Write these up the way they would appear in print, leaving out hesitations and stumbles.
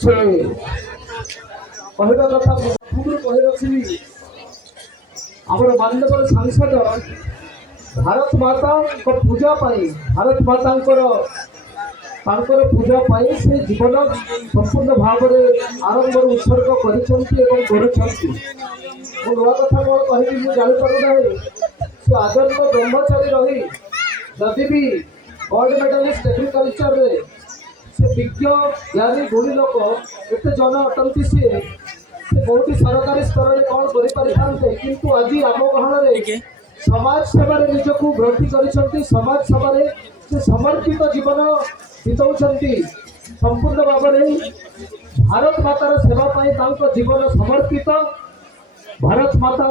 से कहवा कथा पूर्व कही रखी आमर माननीय सांसद भारत माता पूजा भारत माता पूजा से जीवन संपूर्ण भाव में आरंभ उत्सर्ग कर नुआ कथा कौन कह मुझे जापारूना से आजन्म ब्रह्मचारी रही जदि भी गोल्ड मेडालिस्ट एग्रीकल्चर रे से विज्ञ ज्ञानी गुणी लोक एत जन अटंती सी बहुत सरकारी स्तर में कौन करें किंतु आज आम गहन समाज सेवा निजक ब्रती कर समाज सेवा से समर्पित जीवन बीतौंट संपूर्ण भाव में भारत मातार सेवा जीवन समर्पित भारत माता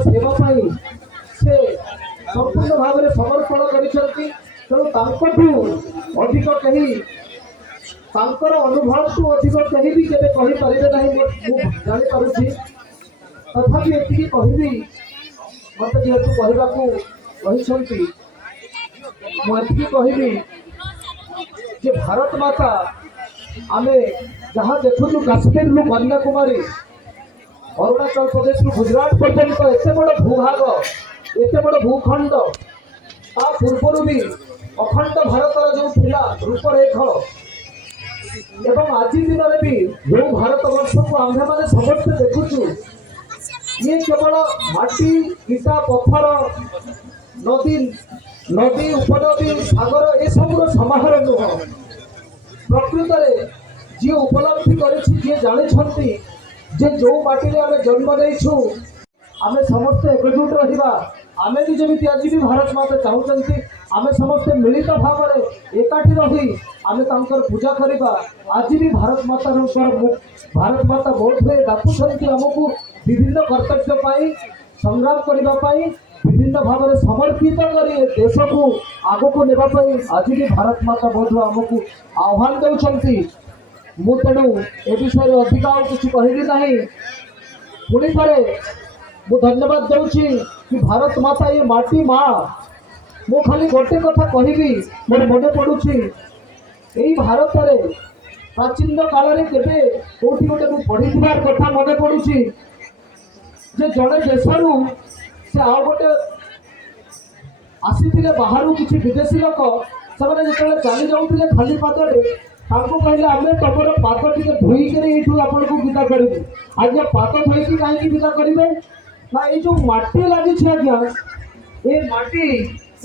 सेवा से संपूर्ण भाव में समर्पण कर अधिक कहीं अनुभव को अधिक कहीं भी केवे कहींपारे ना जापारे तथापि ये कहबी मत जेहेतु कहवाक मुझे कहबी जे भारत माता आमे जहाँ देखु काश्मीर रु कन्याकुमारी अरुणाचल प्रदेश रु गुजरात पर्यंत एत बड़ भूभाग एत बड़ भूखंड ता पूर्वर भी अखंड भारत जो थिला रूपरेख एवं आज दिन में भी जो भारत वर्ष को आम्भे मैंने समस्त देखुचु ये केवल माटी इटा पत्थर नदी नदी उपनदी सागर ये सब समाहार नुह प्रकृत में जी उपलब्धि कर जानी जो माटी आम जन्म देचु आम समस्ते एकजुट रहा आम भी जमी आज भी भारत माता चाहते आम समस्ते मिलित भाव में एकाठी रही आम पूजा करवा आज भी भारत माता बहुत हुए डाकुंट आमको विभिन्न कर्तव्य संग्राम करने विभिन्न भाव में समर्पित कर देश को आग को नेबाई आज भी भारत माता बहुत आमको आह्वान दौरान मु तेणु ए विषय अधिक किसी कहली ना पुणी थे मु धन्यवाद दूची कि भारत माता ये माटी माँ मु खाली गोटे कथा कहबी मोर मन पड़ुछि यही भारत में प्राचीन काल में केवे कौटी गोटे पढ़ी कथा मन पड़ुछि जे जड़े देश से आउ गोटे आसी बाहर किसी विदेशी लोक से जो चली जाते खाली पादे कहले आम तुम पाद टे धोईकर आपको विदा करूँ आज पाद धोईकी कहीं विदा करेंगे ना ये जो माटी लगी आज्ञा ये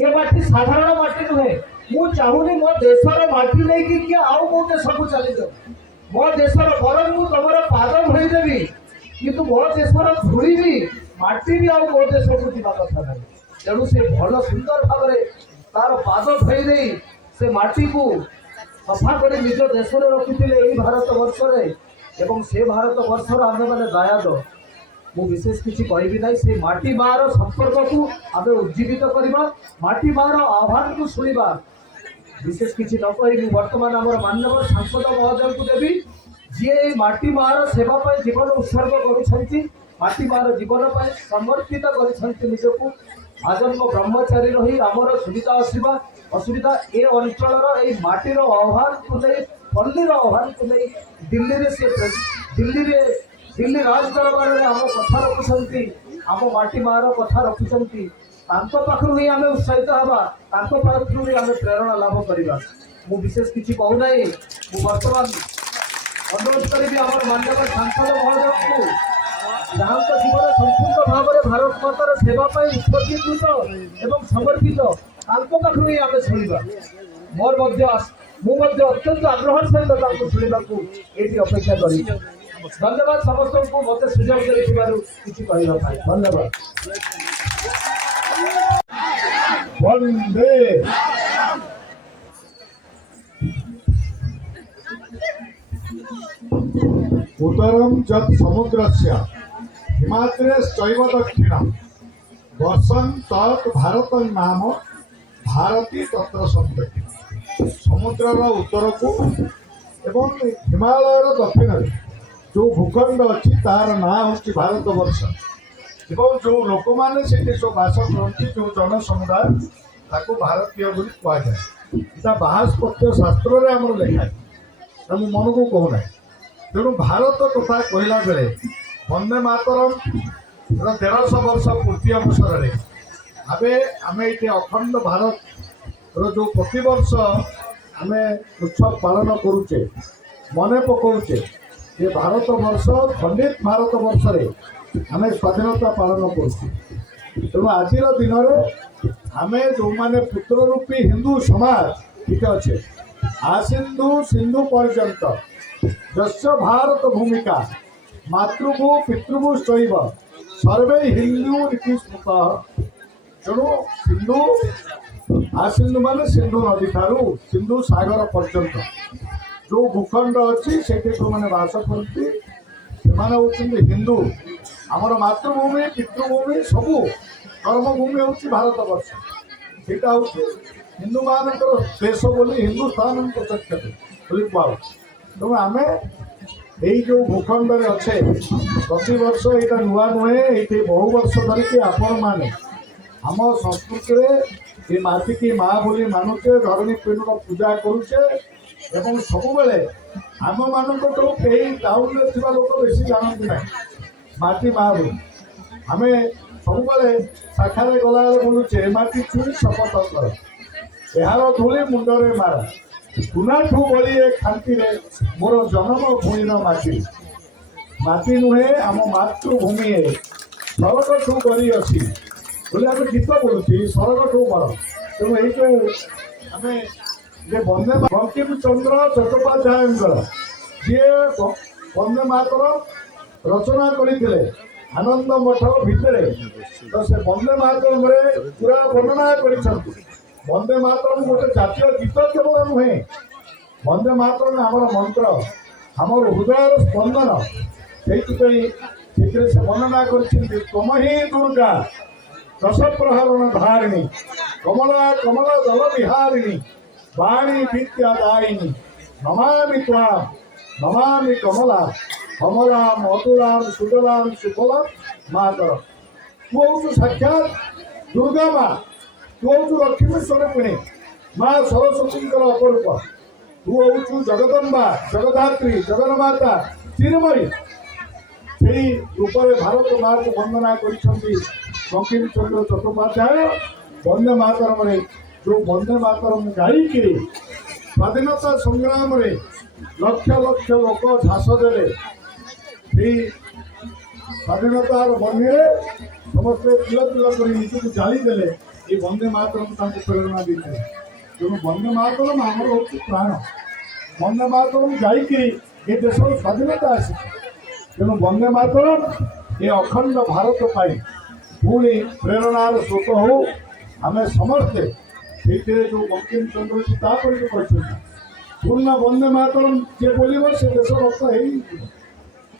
माटी साधारण माटी नुहे मु चाहूनी मो देशर माटी लेकिन किए आउ मो देश को चली जाओ मो देशर बर मु तुम पाद धोईदेवी किंतु मो देशर धूली भी माटी भी आउ मो देश को जावा कथा ना तेणु से भल सुंदर भाव में तार पाद धोईदे से माटी को सफा कर निज देश में रखी भारत वर्ष एवं से भारत वर्षर आम मैंने दायाद मु विशेष किसी कहबी ना से माटी मार संपर्क को आम उज्जीवित करवा माटी मार आह्वान को शुणा विशेष किसी न कही बर्तमान आम माननीय सांसद महोदय को देवी जी माटी मार सेवा जीवन उत्सर्ग करी मार जीवन समर्पित कर आजन्म ब्रह्मचारी रही आमर सुविधा असुविधा ए अंचल माटीर आह्वान को नहीं पल्लीर आह्वान को नहीं दिल्ली राज दरबार में आम कथा रखुंट आम माटी मार कथा रखुंट पाखु ही आम उत्साहित हवा पाखु ही आम प्रेरणा लाभ करवा मु विशेष किसी कहूना मु बर्तमान अनुरोध करी आम माननीय सांसद महोदय को जहाँ जीवन संपूर्ण भाव में भारत मातार सेवा उत्सर्गीकृत एवं समर्पित पाखु ही आम शुणा मोर अत्यंत आग्रह सहित शुणा ये अपेक्षा करी धन्यवाद समस्त को मत सुझाव किसी कहना धन्यवाद वंदे उत्तरम जत समुद्रस्य हिमाद्रेश्चैव दक्षिणम वर्षं तत् भारत नाम भारती तत्र संतति समुद्रर उत्तर को एवं हिमालयर दक्षिण जो भूखंड अच्छी तार ना हूँ भारत वर्ष एवं जो लोक मैंने से बास करती जो जन समुदाय ताको भारतीय बोली कहुए बाहास्पत्य शास्त्र में आम लिखाए ମୁଁ ମନକୁ କହୁନାହିଁ। ତେଣୁ ଭାରତ କଥା କହିଲା ବେଳେ ବନ୍ଦେ ମାତରମ୍ 150 ବର୍ଷ ପୂର୍ତ୍ତି ଅବସରରେ ଆମେ ଏଠି ଅଖଣ୍ଡ ଭାରତର ଯେଉଁ ପ୍ରତିବର୍ଷ ଆମେ ଉତ୍ସବ ପାଳନ କରୁଛେ, ମନେ ପକାଉଛେ ଯେ ଭାରତ ବର୍ଷ ଖଣ୍ଡିତ ଭାରତ ବର୍ଷରେ ଆମେ ସ୍ୱାଧୀନତା ପାଳନ କରୁଛୁ। ତେଣୁ ଆଜିର ଦିନରେ ଆମେ ଯେଉଁମାନେ ପୁତ୍ର ରୂପୀ ହିନ୍ଦୁ ସମାଜ ଠିକ ଅଛେ, ଆସିନ୍ଧୁ ସିନ୍ଧୁ ପର୍ଯ୍ୟନ୍ତ ଯସ୍ୟ ଭାରତ ଭୂମିକା ମାତୃଭୂ ପିତୃଭୂ ଚୈବ ସର୍ବେ ହିନ୍ଦୁ ରୀତି ସ୍ମୃତ। ତେଣୁ ସିନ୍ଧୁ ଆସିନ୍ଧୁ ମାନେ ସିନ୍ଧୁ ନଦୀ ଠାରୁ ସିନ୍ଧୁ ସାଗର ପର୍ଯ୍ୟନ୍ତ ଯେଉଁ ଭୂଖଣ୍ଡ ଅଛି ସେଇଠି ଯେଉଁମାନେ ବାସ କରନ୍ତି ସେମାନେ ହେଉଛନ୍ତି ହିନ୍ଦୁ। ଆମର ମାତୃଭୂମି ପିତୃଭୂମି ସବୁ କର୍ମଭୂମି ହେଉଛି ଭାରତବର୍ଷ। ସେଇଟା ହେଉଛି ହିନ୍ଦୁମାନଙ୍କର ଦେଶ ବୋଲି ହିନ୍ଦୁସ୍ତାନ ପ୍ରଚକ୍ଷତେ ବୋଲି କୁହାଉ। ତେଣୁ ଆମେ ଏଇ ଯେଉଁ ଭୂଖଣ୍ଡରେ ଅଛେ ପ୍ରତିବର୍ଷ ଏଇଟା ନୂଆ ନୁହେଁ, ଏଇଠି ବହୁ ବର୍ଷ ଧରିକି ଆପଣମାନେ ଆମ ସଂସ୍କୃତିରେ ଏ ମାଟିକି ମା ବୋଲି ମାନୁଛେ, ଧରଣୀ ପିଣ୍ଡର ପୂଜା କରୁଛେ ଏବଂ ସବୁବେଳେ ଆମମାନଙ୍କଠୁ କେହି ଟାଉନରେ ଥିବା ଲୋକ ବେଶୀ ଜାଣନ୍ତି ନାହିଁ ମାଟି ମା ବୋଲି। ଆମେ ସବୁବେଳେ ଶାଖାରେ ଗଲାବେଳେ ବୋଲୁଛେ ଏ ମାଟି ଛୁଇଁ ଶପଥ କର, ଏହାର ଧୂଳି ମୁଣ୍ଡରେ ମାର, ପୁନାଠୁ ବଳି ଏ ଖାନ୍ତିରେ ମୋର ଜନ୍ମ ଭୂଇଁର ମାଟି। ମାଟି ନୁହେଁ ଆମ ମାତୃଭୂମି ସରଗଠୁ ବଳି ଅଛି ବୋଲି ଆମେ ଗୀତ ବୋଲୁଛି, ସରଗଠୁ ବଳ। ତେଣୁ ଏଇ ଯେଉଁ ଆମେ ଯେ ବଙ୍କିମ ଚନ୍ଦ୍ର ଚଟ୍ଟୋପାଧ୍ୟାୟଙ୍କର ଯିଏ ବନ୍ଦେ ମାତରମ୍ ରଚନା କରିଥିଲେ ଆନନ୍ଦ ମଠ ଭିତରେ, ତ ସେ ବନ୍ଦେ ମାତରମରେ ପୁରା ବର୍ଣ୍ଣନା କରିଛନ୍ତି। ବନ୍ଦେ ମାତରମ୍ ଗୋଟେ ଜାତୀୟ ଗୀତ କେବଳ ନୁହେଁ, ବନ୍ଦେ ମାତରମ୍ ଆମର ମନ୍ତ୍ର, ଆମର ହୃଦୟର ସ୍ପନ୍ଦନ। ସେଇଥିପାଇଁ ସେଥିରେ ସେ ବର୍ଣ୍ଣନା କରିଛନ୍ତି ତମ ହିଁ ଦୁର୍ଗା ଦଶ ପ୍ରହରଣ ଧାରିଣୀ କମଳା କମଳ ଜଳ ବିହାରିଣୀ ବାଣୀ ବିଦ୍ୟା ଦାୟିନୀ ନମାମି ତ୍ୱାମ୍ ନମାମି କମଳା କମଳାମ ଅତୁଳାମ ସୁଜଳାମ ସୁଫଳାମ ମାତର। ତୁ ହେଉଛୁ ସାକ୍ଷାତ ଦୁର୍ଗା ମା, ତୁ ହେଉଛୁ ଲକ୍ଷ୍ମୀ ସ୍ୱରୂପିଣୀ ମା ସରସ୍ୱତୀଙ୍କର ଅପରୂପ, ତୁ ହେଉଛୁ ଜଗଦମ୍ବା ଜଗଧାତ୍ରୀ ଜଗନ୍ମାତା ଚିରମୟୀ। ସେହି ରୂପରେ ଭାରତ ମାକୁ ବନ୍ଦନା କରିଛନ୍ତି ବଙ୍କିମ ଚନ୍ଦ୍ର ଚଟ୍ଟୋପାଧ୍ୟାୟ। ବନ୍ଦେ ମାତରମରେ ଯେଉଁ ବନ୍ଦେ ମାତରମ୍ ଗାଇକିରି ସ୍ୱାଧୀନତା ସଂଗ୍ରାମରେ ଲକ୍ଷ ଲକ୍ଷ ଲୋକ ଝାସ ଦେଲେ, ସେହି ସ୍ୱାଧୀନତାର ବନ୍ଧରେ ସମସ୍ତେ ତିଳ ତିଳ କରି ନିଜକୁ ଜାଳିଦେଲେ, ଏ ବନ୍ଦେ ମାତରମ୍ ତାଙ୍କୁ ପ୍ରେରଣା ଦେଇଥିଲେ। ତେଣୁ ବନ୍ଦେ ମାତରମ୍ ଆମର ହେଉଛି ପ୍ରାଣ। ବନ୍ଦେ ମାତରମ୍ ଗାଇକିରି ଏ ଦେଶର ସ୍ୱାଧୀନତା ଆସିଛି। ତେଣୁ ବନ୍ଦେ ମାତରମ୍ ଏ ଅଖଣ୍ଡ ଭାରତ ପାଇଁ ପୁଣି ପ୍ରେରଣାର ସ୍ରୋତ ହଉ। ଆମେ ସମସ୍ତେ ସେଇଥିରେ ଯେଉଁ ବଙ୍କିମ ଚନ୍ଦ୍ରଜୀ ତାପରେ ବି କହିଛନ୍ତି ପୂର୍ଣ୍ଣ ବନ୍ଦେ ମାତରମ୍ ଯିଏ ବୋଲିବ ସେ ଦେଶ ରକ୍ତ ହେଇଯିବ।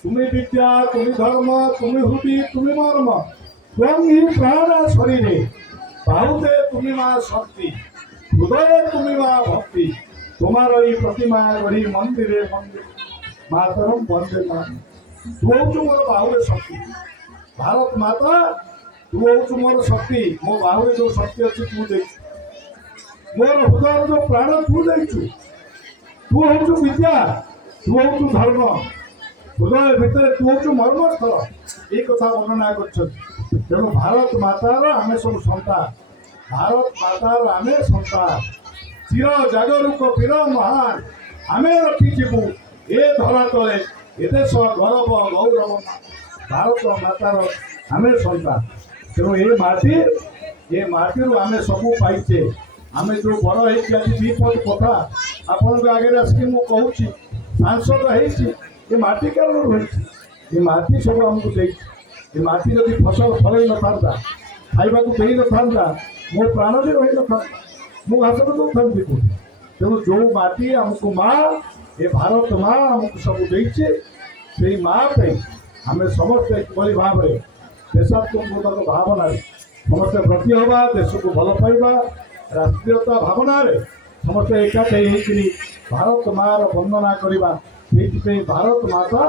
ତୁମି ବିଦ୍ୟା ତୁମି ଧର୍ମ ତୁମି ହୃଦି ତୁମି ମର୍ମ ତ୍ୱଂ ହି ପ୍ରାଣ ଶରୀରେ ବାହୁତେ ତୁମି ମା ଶକ୍ତି ହୃଦয়ে ତୁମି ମା ଭକ୍ତି তোমার এই প্রতিমা গড়ি মন্দিরে মন্দির মাতরম বন্দে মাতরম। তু হচ্ছু মোর বাহুরে শক্তি भारत माता, तू हूँ मोर शक्ति, मो बाहुरे जो शक्ति अच्छी तू दे, मोर हृदय जो प्राण तू देचु, तू हूँ विद्या, तू हूँ धर्म, हृदय भितर तू हूँ मर्मस्थल। ये कथा वर्णना कर। तेणु भारत मातार आमे सब संतान, भारत मातार आमे संतान, चिर जागरूक वीर महान आमे रखीबू ए धरा तले ए देश गौरव गौरव भारत मातार आमे संतान। तेणु ये माटी आमे सबू पाइचे। आमे जो बड़ हो दीपद कथा आपण आगे आसिक मुझे सांसद हो माटी कारण रही ये माटी सब आमको दे माटी जब फसल फल न था खावा दे न था मो प्राण भी रही न था मु घास भी दौर था। तेणु जो माटी आमको माँ ये भारत माँ आमको सब देचे से माँ पे आम समस्ते किभली भाव में देशात्मक भावना समस्ते प्रति हवा देश को भल पाइबा राष्ट्रीयता भावना समस्ते एकाठी होकर भारत माँ वंदना करवा। भारत माता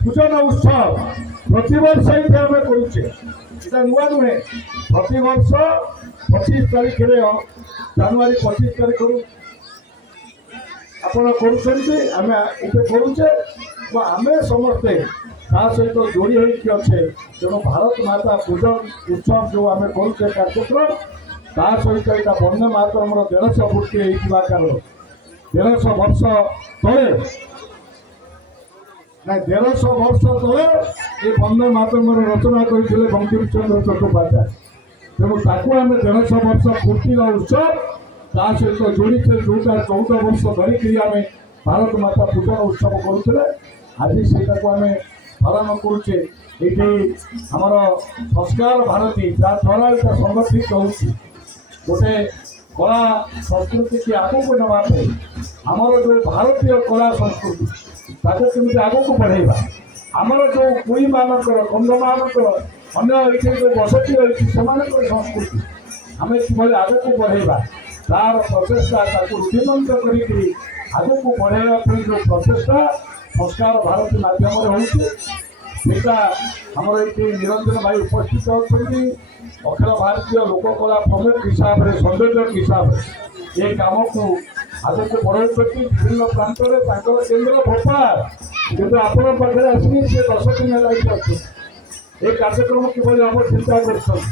पूजन उत्सव प्रतिवर्ष ये आम करुचे नुआ नुहे प्रतिवर्ष 25 तारीख जानुरी 25 तारीख ଆପଣ କରୁଛନ୍ତି, ଆମେ ଏଠି କରୁଛେ ଆମେ ସମସ୍ତେ ତା ସହିତ ଯୋଡ଼ି ହେଇକି ଅଛେ। ତେଣୁ ଭାରତ ମାତା ପୂଜନ ଉତ୍ସବ ଯେଉଁ ଆମେ କରୁଛେ କାର୍ଯ୍ୟକ୍ରମ, ତା ସହିତ ଏଇଟା ବନ୍ଦେ ମାତରମର 150 ପୂର୍ତ୍ତି ହେଇଥିବା କାରଣ 150 ବର୍ଷ ତଳେ ନାଇଁ 150 ବର୍ଷ ତଳେ ଏ ବନ୍ଦେ ମାତରମର ରଚନା କରିଥିଲେ ବଙ୍କିମଚନ୍ଦ୍ର ଚଟ୍ଟୋପାଧ୍ୟାୟ। ତେଣୁ ତାକୁ ଆମେ 150 ବର୍ଷ ପୂର୍ତ୍ତିର ଉତ୍ସବ ତା ସହିତ ଯୋଡ଼ିଛେ, ଯେଉଁଟା 14 ବର୍ଷ ଧରିକିରି ଆମେ ଭାରତ ମାତା ପୂଜନ ଉତ୍ସବ କରୁଥିଲେ। ଆଜି ସେଇଟାକୁ ଆମେ ପାଳନ କରୁଛେ। ଏଇଠି ଆମର ସଂସ୍କାର ଭାରତୀ ଯାହାଦ୍ୱାରା ଏଇଟା ସଂଗଠିତ ହେଉଛି ଗୋଟେ କଳା ସଂସ୍କୃତିକି ଆଗକୁ ନେବା ପାଇଁ ଆମର ଯେଉଁ ଭାରତୀୟ କଳା ସଂସ୍କୃତି ତାକୁ କେମିତି ଆଗକୁ ବଢ଼େଇବା, ଆମର ଯେଉଁ କୁଇମାନଙ୍କର କନ୍ଧମାନଙ୍କର ଅନ୍ୟ ଏଇଠି ଯେଉଁ ବସତି ରହିଛି ସେମାନଙ୍କର ସଂସ୍କୃତି ଆମେ କିଭଳି ଆଗକୁ ବଢ଼େଇବା ତାର ପ୍ରଚେଷ୍ଟା, ତାକୁ ରୁଢ଼ିବଦ୍ଧ କରିକି ଆଗକୁ ବଢ଼େଇବା ପାଇଁ ଯେଉଁ ପ୍ରଚେଷ୍ଟା ସଂସ୍କାର ଭାରତୀ ମାଧ୍ୟମରେ ହେଉଛି ସେଇଟା ଆମର ଏଇଠି ନିରଞ୍ଜନ ଭାଇ ଉପସ୍ଥିତ ଅଛନ୍ତି। ଅଖିଳ ଭାରତୀୟ ଲୋକକଳା ପ୍ରମୁଖ ହିସାବରେ ସୌନ୍ଦର୍ଯ୍ୟ ହିସାବରେ ଏ କାମକୁ ଆଗକୁ ବଢ଼ାଉଛନ୍ତି ବିଭିନ୍ନ ପ୍ରାନ୍ତରେ। ତାଙ୍କର କେନ୍ଦ୍ର ଭୋପାଳ, କିନ୍ତୁ ଆପଣଙ୍କ ପାଖରେ ଆସିକି ସେ 10 ଦିନ ହେଲା ଏଠି ଅଛନ୍ତି। ଏ କାର୍ଯ୍ୟକ୍ରମ କିଭଳି ହେବ ଚିନ୍ତା କରୁଛନ୍ତି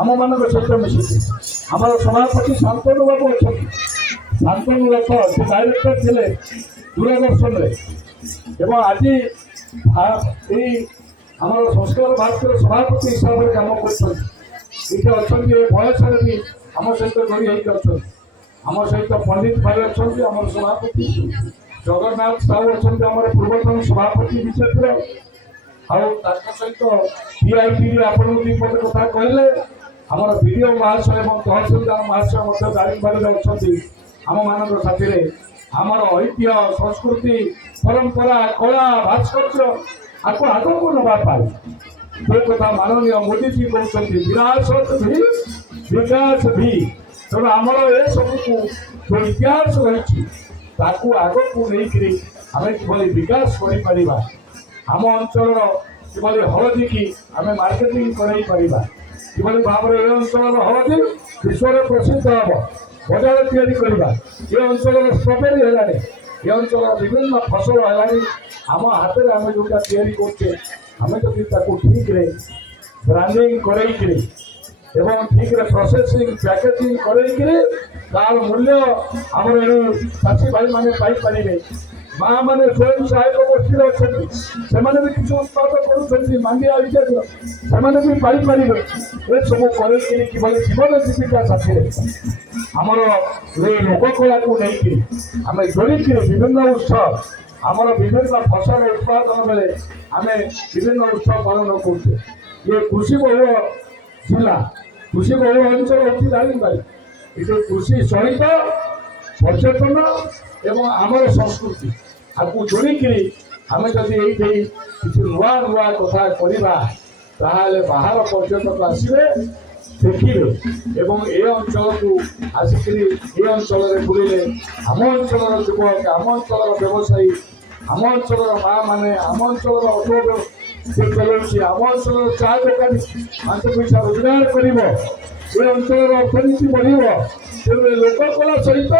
ଆମମାନଙ୍କ ସହିତ ମିଶିକି। ଆମର ସଭାପତି ଶାନ୍ତନୁ ବାବୁ ଅଛନ୍ତି, ଶାନ୍ତନୁ ରଥ ସେ ଡାଇରେକ୍ଟର ଥିଲେ ଦୂରଦର୍ଶନରେ ଏବଂ ଆଜି ଏଇ ଆମର ସଂସ୍କାର ଭାରତୀୟ ସଭାପତି ହିସାବରେ କାମ କରୁଛନ୍ତି। ଏଠି ଅଛନ୍ତି ଏ ବୟସରେ ବି ଆମ ସହିତ ଯୋଡ଼ି ହେଇକି ଅଛନ୍ତି। ଆମ ସହିତ ପଣ୍ଡିତ ଭାଇ ଅଛନ୍ତି, ଆମର ସଭାପତି ଜଗନ୍ନାଥ ସାହୁ ଅଛନ୍ତି, ଆମର ପୂର୍ବତନ ସଭାପତି ବିଜେପିର। ଆଉ ତାଙ୍କ ସହିତ PIPD ଆପଣଙ୍କୁ ଦୁଇ ପଦ କଥା କହିଲେ ଆମର ବିଡ଼ିଓ ମହାଶୟ ଏବଂ ତହସିଲଦାର ମହାଶୟ ମଧ୍ୟ ଦାରିଙ୍ଗବାଡ଼ିରେ ଅଛନ୍ତି ଆମମାନଙ୍କ ସାଥିରେ। ଆମର ଐତିହ୍ୟ ସଂସ୍କୃତି ପରମ୍ପରା କଳା ଭାସ୍କର୍ଯ୍ୟ ଆକୁ ଆଗକୁ ନେବା ପାଇଁ ସେ କଥା ମାନନୀୟ ମୋଦିଜୀ କହୁଛନ୍ତି ବିରାସତ ଭି ବିକାଶ ଭି। ତେଣୁ ଆମର ଏସବୁକୁ ଯେଉଁ ଇତିହାସ ରହିଛି ତାକୁ ଆଗକୁ ନେଇକରି ଆମେ କିଭଳି ବିକାଶ କରିପାରିବା, ଆମ ଅଞ୍ଚଳର କିଭଳି ହଳଦୀକି ଆମେ ମାର୍କେଟିଂ କରାଇ ପାରିବା, କିଭଳି ଭାବରେ ଏ ଅଞ୍ଚଳର ହଳଦୀ ବିଶ୍ୱରେ ପ୍ରସିଦ୍ଧ ହେବ, ବଜାର ତିଆରି କରିବା। ଏ ଅଞ୍ଚଳର ଷ୍ଟ୍ରବେରୀ ହେଲାଣି, ଏ ଅଞ୍ଚଳର ବିଭିନ୍ନ ଫସଲ ହେଲାଣି। ଆମ ହାତରେ ଆମେ ଯେଉଁଟା ତିଆରି କରୁଛେ ଆମେ ଯଦି ତାକୁ ଠିକ୍ରେ ବ୍ରାଣ୍ଡିଂ କରେଇକିରି ଏବଂ ଠିକ୍ରେ ପ୍ରୋସେସିଂ ପ୍ୟାକେଜିଂ କରେଇକିରି ତାର ମୂଲ୍ୟ ଆମର ଏଣୁ ଚାଷୀ ଭାଇମାନେ ପାଇପାରିବେ। ମାଆ ମାନେ ସ୍ୱୟଂ ସହାୟକ ଗୋଷ୍ଠୀରେ ଅଛନ୍ତି, ସେମାନେ ବି କିଛି ଉତ୍ପାଦ କରୁଛନ୍ତି ମାଣ୍ଡିଆ ଇତ୍ୟାଦି, ସେମାନେ ବି ପାଇପାରିବେ। ଏସବୁ କରେଇକିରି କିଭଳି ଜୀବନ ଜୀବିକା ସାଥିରେ ଆମର ଏ ଲୋକକଳାକୁ ନେଇକିରି ଆମେ ଯୋଡ଼ିକିରି ବିଭିନ୍ନ ଉତ୍ସବ ଆମର ବିଭିନ୍ନ ଫସଲ ଉତ୍ପାଦନ ବେଳେ ଆମେ ବିଭିନ୍ନ ଉତ୍ସବ ପାଳନ କରୁଛେ। ଇଏ କୃଷି ବହୁଳ ଜିଲ୍ଲା, କୃଷି ବହୁଳ ଅଞ୍ଚଳ ହେଉଛି ଦାରିଙ୍ଗବାଡ଼ି। ଏ ଯେଉଁ କୃଷି ସହିତ ପର୍ଯ୍ୟଟନ ଏବଂ ଆମର ସଂସ୍କୃତି ଆକୁ ଯୋଡ଼ିକିରି ଆମେ ଯଦି ଏଇଠି କିଛି ନୂଆ ନୂଆ କଥା କରିବା ତାହେଲେ ବାହାର ପର୍ଯ୍ୟଟକ ଆସିବେ ଦେଖିବେ ଏବଂ ଏ ଅଞ୍ଚଳକୁ ଆସିକିରି ଏ ଅଞ୍ଚଳରେ ବୁଲିଲେ ଆମ ଅଞ୍ଚଳର ଯୁବକ, ଆମ ଅଞ୍ଚଳର ବ୍ୟବସାୟୀ, ଆମ ଅଞ୍ଚଳର ମାଆ ମାନେ, ଆମ ଅଞ୍ଚଳର ଅଟୋ ସେ ଚଲାଉଛି, ଆମ ଅଞ୍ଚଳର ଚା ଦୋକାନୀ 5 ପଇସା ରୋଜଗାର କରିବ, ଏ ଅଞ୍ଚଳର ଅର୍ଥନୀତି ବଢ଼ିବ। ତେଣୁ ଏ ଲୋକକଳା ସହିତ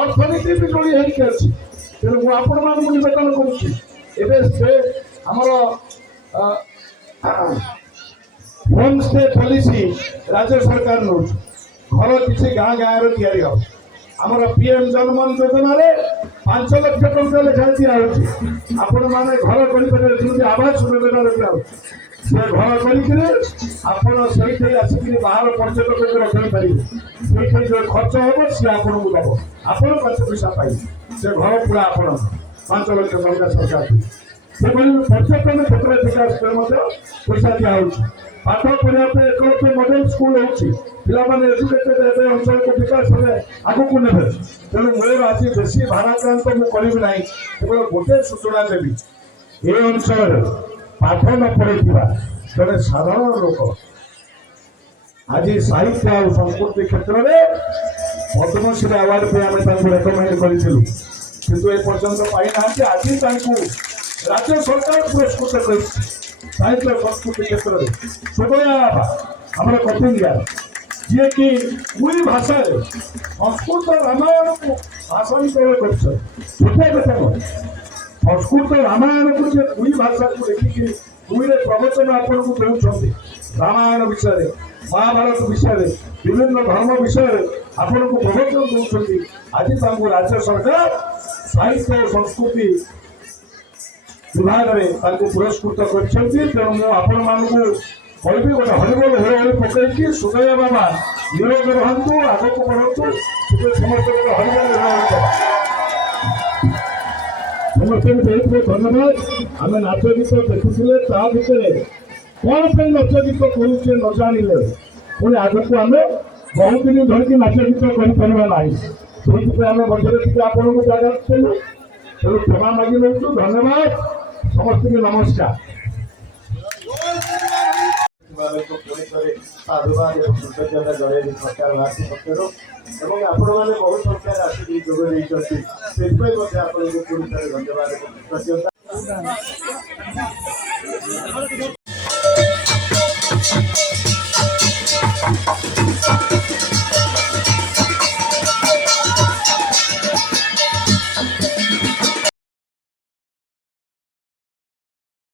ଅର୍ଥନୀତି ବି ଯୋଡ଼ି ହେଇକି ଅଛି। ତେଣୁ ମୁଁ ଆପଣମାନଙ୍କୁ ନିବେଦନ କରୁଛି ଏବେ ସେ ଆମର ହୋମ୍ ଷ୍ଟେ ପଲିସି ରାଜ୍ୟ ସରକାର ନେଉଛି, ଘର କିଛି ଗାଁ ଗାଁରେ ତିଆରି ହେବ। ଆମର PM ଜନମନ ଯୋଜନାରେ 5 ଲକ୍ଷ ଟଙ୍କା ଲେଖାଏଁ ଦିଆହେଉଛି। ଆପଣମାନେ ଘର କରିପାରିବେ, ଯେମିତି ଆବାସ ଯୋଜନାରେ ଦିଆହେଉଛି। ସେ ଘର କରିକିରି ଆପଣ ସେଇଠି ଆସିକିରି ବାହାର ପର୍ଯ୍ୟଟକଙ୍କୁ ରଖାଇପାରିବେ। ସେଇଠି ଯେଉଁ ଖର୍ଚ୍ଚ ହେବ ସିଏ ଆପଣଙ୍କୁ ଦେବ, ଆପଣ 5 ପଇସା ପାଇବେ। ସେ ଘର ପୁରା ଆପଣ 5 ଲକ୍ଷ ଟଙ୍କା ସରକାର ଦିଏ। ସେଭଳି ପର୍ଯ୍ୟଟନ କ୍ଷେତ୍ରରେ ବିକାଶ ପାଇଁ ମଧ୍ୟ ପଇସା ଦିଆହେଉଛି। ପାଠ ପଢ଼ିବା ପାଇଁ 1 ଲକ୍ଷ ମଡେଲ ସ୍କୁଲ ହେଉଛି, ପିଲାମାନେ ଏଜୁକେଟେଡ୍ ଏବେ ଅଞ୍ଚଳକୁ ବିକାଶ ହେଲେ ଆଗକୁ ନେବେ। ତେଣୁ ମୋର ଆଜି ବେଶୀ ଭାରାକ୍ରାନ୍ତ ମୁଁ କରିବି ନାହିଁ, କେବଳ ଗୋଟେ ସୂଚନା ଦେବି। ଏ ଅଞ୍ଚଳରେ ପାଠ ନ ପଢ଼ିଥିବା ଜଣେ ସାଧାରଣ ଲୋକ ଆଜି ସାହିତ୍ୟ ଆଉ ସଂସ୍କୃତି କ୍ଷେତ୍ରରେ ପଦ୍ମଶ୍ରୀ ଆୱାର୍ଡ ପାଇଁ ଆମେ ତାଙ୍କୁ ରେକମେଣ୍ଡ କରିଥିଲୁ, କିନ୍ତୁ ଏପର୍ଯ୍ୟନ୍ତ ପାଇନାହାନ୍ତି। ଆଜି ତାଙ୍କୁ ରାଜ୍ୟ ସରକାର ପୁରସ୍କୃତ କରିଛି ସାହିତ୍ୟ ସଂସ୍କୃତି କ୍ଷେତ୍ରରେ। ସୁବୟା ଆମର କପିଲିଆ ଯିଏ କି ଦୁଇ ଭାଷାରେ ସଂସ୍କୃତ ରାମାୟଣକୁ ଭାଷାନ୍ତର କରିଛନ୍ତି। ସଂସ୍କୃତ ରାମାୟଣକୁ ଯେ ଦୁଇ ଭାଷାକୁ ଦେଖିକି ଦୁଇରେ ପ୍ରବଚନ ଆପଣଙ୍କୁ ଦେଉଛନ୍ତି। ରାମାୟଣ ବିଷୟରେ, ମହାଭାରତ ବିଷୟରେ, ବିଭିନ୍ନ ଧର୍ମ ବିଷୟରେ ଆପଣଙ୍କୁ ପ୍ରବଚନ ଦେଉଛନ୍ତି। ଆଜି ତାଙ୍କୁ ରାଜ୍ୟ ସରକାର ସାହିତ୍ୟ ଓ ସଂସ୍କୃତି ବିଭାଗରେ ତାଙ୍କୁ ପୁରସ୍କୃତ କରିଛନ୍ତି। ତେଣୁ ମୁଁ ଆପଣମାନଙ୍କୁ କହିବି, ଗୋଟେ ହରିବୋଲ ହୋଳି ପକେଇକି ସୁଦୟ ବାବା ନିରୋଗ ରହନ୍ତୁ, ଆଗକୁ ବଢ଼ନ୍ତୁ। ସେଥିରେ ସମସ୍ତେ ଗୋଟେ ହରିବୋଲ ହୋଳି ଦେବା। ସମସ୍ତଙ୍କୁ ବହୁତ ବହୁତ ଧନ୍ୟବାଦ। ଆମେ ନାଚ ଗୀତ ଦେଖୁଥିଲେ, ତା ଭିତରେ କ'ଣ ପାଇଁ ନାଚ ଗୀତ କରୁଛେ ନ ଜାଣିଲେ ପୁଣି ଆଗକୁ ଆମେ ବହୁତ ଦିନ ଧରିକି ନାଚ ଗୀତ କରିପାରିବା ନାହିଁ। ସେଇଥିପାଇଁ ଆମେ ମଝିରେ ଟିକେ ଆପଣଙ୍କୁ ଜାଗା ଦେଲୁ। ତେଣୁ କ୍ଷମା ମାଗି ନେଉଛୁ। ଧନ୍ୟବାଦ ସମସ୍ତଙ୍କୁ, ନମସ୍କାର। ପୁଣି ଥରେ ସାଧୁବାଦ ଏବଂ କୃତଜ୍ଞତା ଜଣାଇବି ସରକାର ଭାଷୀ ପକ୍ଷରୁ, ଏବଂ ଆପଣମାନେ ବହୁ ସଂଖ୍ୟାରେ ଆସିକି ଯୋଗ ଦେଇଛନ୍ତି। ସେଥିପାଇଁ ମଧ୍ୟ ଆପଣଙ୍କୁ ପୁଣି ଥରେ ଧନ୍ୟବାଦ ଏବଂ କୃତଜ୍ଞତା।